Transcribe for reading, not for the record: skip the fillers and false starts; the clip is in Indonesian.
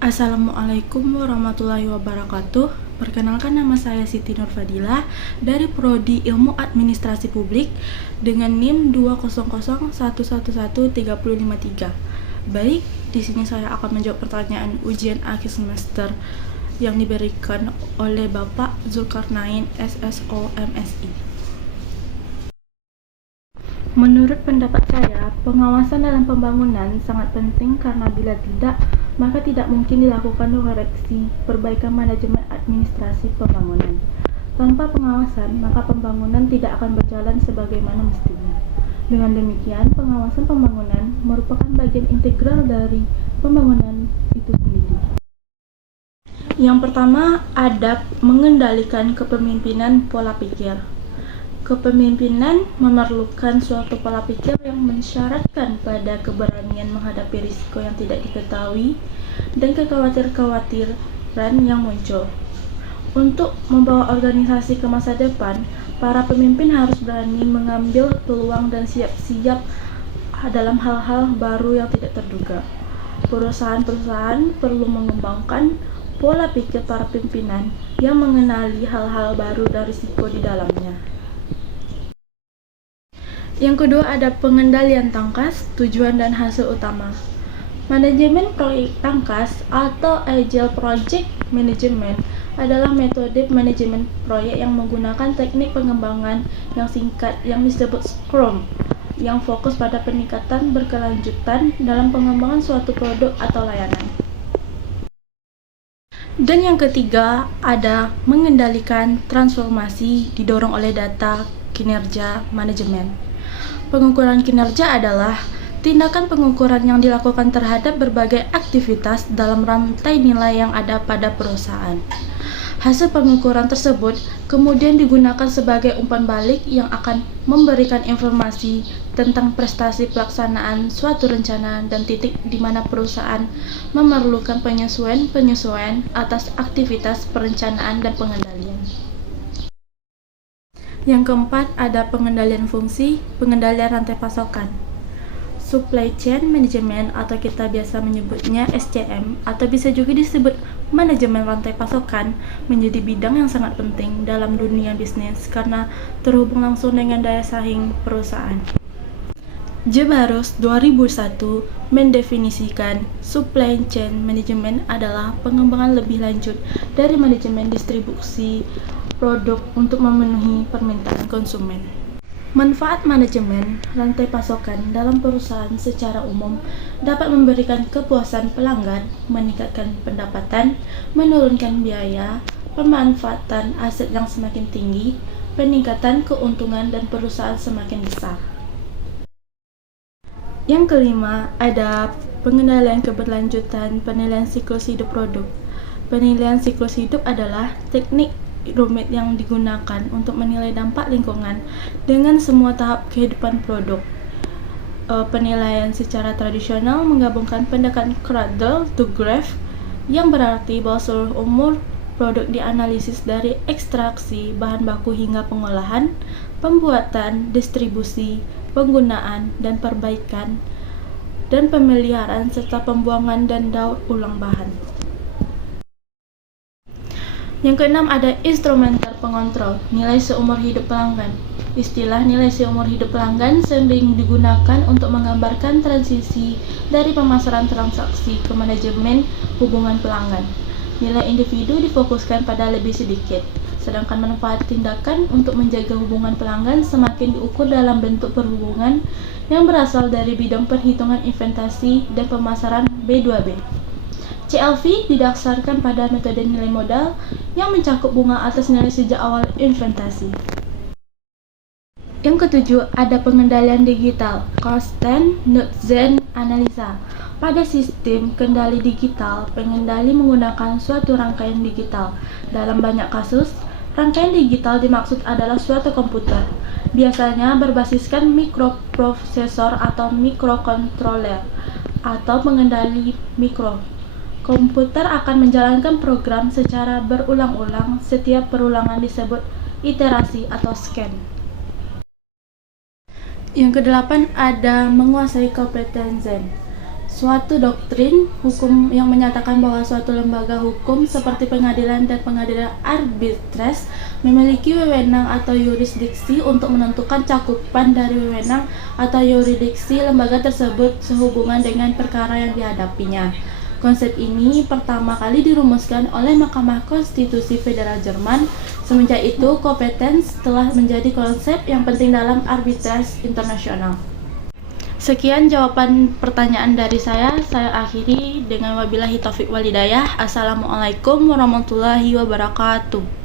Assalamualaikum warahmatullahi wabarakatuh. Perkenalkan, nama saya Siti Nurfadilah dari Prodi Ilmu Administrasi Publik dengan NIM 200111353. Baik, di sini saya akan menjawab pertanyaan ujian akhir semester yang diberikan oleh Bapak Zulkarnain SSO MSI. Menurut pendapat saya, pengawasan dalam pembangunan sangat penting karena bila tidak, maka tidak mungkin dilakukan koreksi perbaikan manajemen administrasi pembangunan. Tanpa pengawasan, maka pembangunan tidak akan berjalan sebagaimana mestinya. Dengan demikian, pengawasan pembangunan merupakan bagian integral dari pembangunan itu sendiri. Yang pertama, adab mengendalikan kepemimpinan pola pikir. Kepemimpinan memerlukan suatu pola pikir yang mensyaratkan pada keberanian menghadapi risiko yang tidak diketahui dan kekhawatiran yang muncul. Untuk membawa organisasi ke masa depan, para pemimpin harus berani mengambil peluang dan siap-siap dalam hal-hal baru yang tidak terduga. Perusahaan-perusahaan perlu mengembangkan pola pikir para pimpinan yang mengenali hal-hal baru dan risiko di dalamnya. Yang kedua, ada pengendalian tangkas, tujuan dan hasil utama. Manajemen proyek tangkas atau Agile Project Management adalah metode manajemen proyek yang menggunakan teknik pengembangan yang singkat yang disebut Scrum, yang fokus pada peningkatan berkelanjutan dalam pengembangan suatu produk atau layanan. Dan yang ketiga, ada mengendalikan transformasi didorong oleh data kinerja manajemen. Pengukuran kinerja adalah tindakan pengukuran yang dilakukan terhadap berbagai aktivitas dalam rantai nilai yang ada pada perusahaan. Hasil pengukuran tersebut kemudian digunakan sebagai umpan balik yang akan memberikan informasi tentang prestasi pelaksanaan suatu rencana dan titik di mana perusahaan memerlukan penyesuaian atas aktivitas perencanaan dan pengendalian. Yang keempat, ada pengendalian fungsi, pengendalian rantai pasokan. Supply Chain Management atau kita biasa menyebutnya SCM atau bisa juga disebut manajemen rantai pasokan menjadi bidang yang sangat penting dalam dunia bisnis karena terhubung langsung dengan daya saing perusahaan. Jabarus 2001 mendefinisikan supply chain management adalah pengembangan lebih lanjut dari manajemen distribusi produk untuk memenuhi permintaan konsumen. Manfaat manajemen rantai pasokan dalam perusahaan secara umum dapat memberikan kepuasan pelanggan, meningkatkan pendapatan, menurunkan biaya, pemanfaatan aset yang semakin tinggi, peningkatan keuntungan dan perusahaan semakin besar. Yang kelima, ada pengendalian keberlanjutan penilaian siklus hidup produk. Penilaian siklus hidup adalah teknik rumit yang digunakan untuk menilai dampak lingkungan dengan semua tahap kehidupan produk. Penilaian secara tradisional menggabungkan pendekatan cradle to grave yang berarti bahwa seluruh umur produk dianalisis dari ekstraksi bahan baku hingga pengolahan, pembuatan, distribusi, penggunaan dan perbaikan, dan pemeliharaan serta pembuangan dan daur ulang bahan. Yang keenam, ada instrumenter pengontrol nilai seumur hidup pelanggan. Istilah nilai seumur hidup pelanggan sering digunakan untuk menggambarkan transisi dari pemasaran transaksi ke manajemen hubungan pelanggan. Nilai individu difokuskan pada lebih sedikit, sedangkan manfaat tindakan untuk menjaga hubungan pelanggan semakin diukur dalam bentuk perhubungan yang berasal dari bidang perhitungan investasi dan pemasaran B2B. CLV didasarkan pada metode nilai modal yang mencakup bunga atas nilai sejak awal investasi. Yang ketujuh, ada pengendalian digital, Constant Nutzen Analysis. Pada sistem kendali digital, pengendali menggunakan suatu rangkaian digital. Dalam banyak kasus, rangkaian digital dimaksud adalah suatu komputer, biasanya berbasiskan mikroprosesor atau mikrokontroler atau pengendali mikro. Komputer akan menjalankan program secara berulang-ulang. Setiap perulangan disebut iterasi atau scan. Yang kedelapan, ada menguasai kompetensi. suatu doktrin hukum yang menyatakan bahwa suatu lembaga hukum seperti pengadilan dan pengadilan arbitras memiliki wewenang atau yurisdiksi untuk menentukan cakupan dari wewenang atau yurisdiksi lembaga tersebut sehubungan dengan perkara yang dihadapinya. Konsep ini pertama kali dirumuskan oleh Mahkamah Konstitusi Federal Jerman. Semenjak itu, kompetens telah menjadi konsep yang penting dalam arbitrase internasional. Sekian jawaban pertanyaan dari saya akhiri dengan wabillahi taufik walhidayah. Assalamualaikum warahmatullahi wabarakatuh.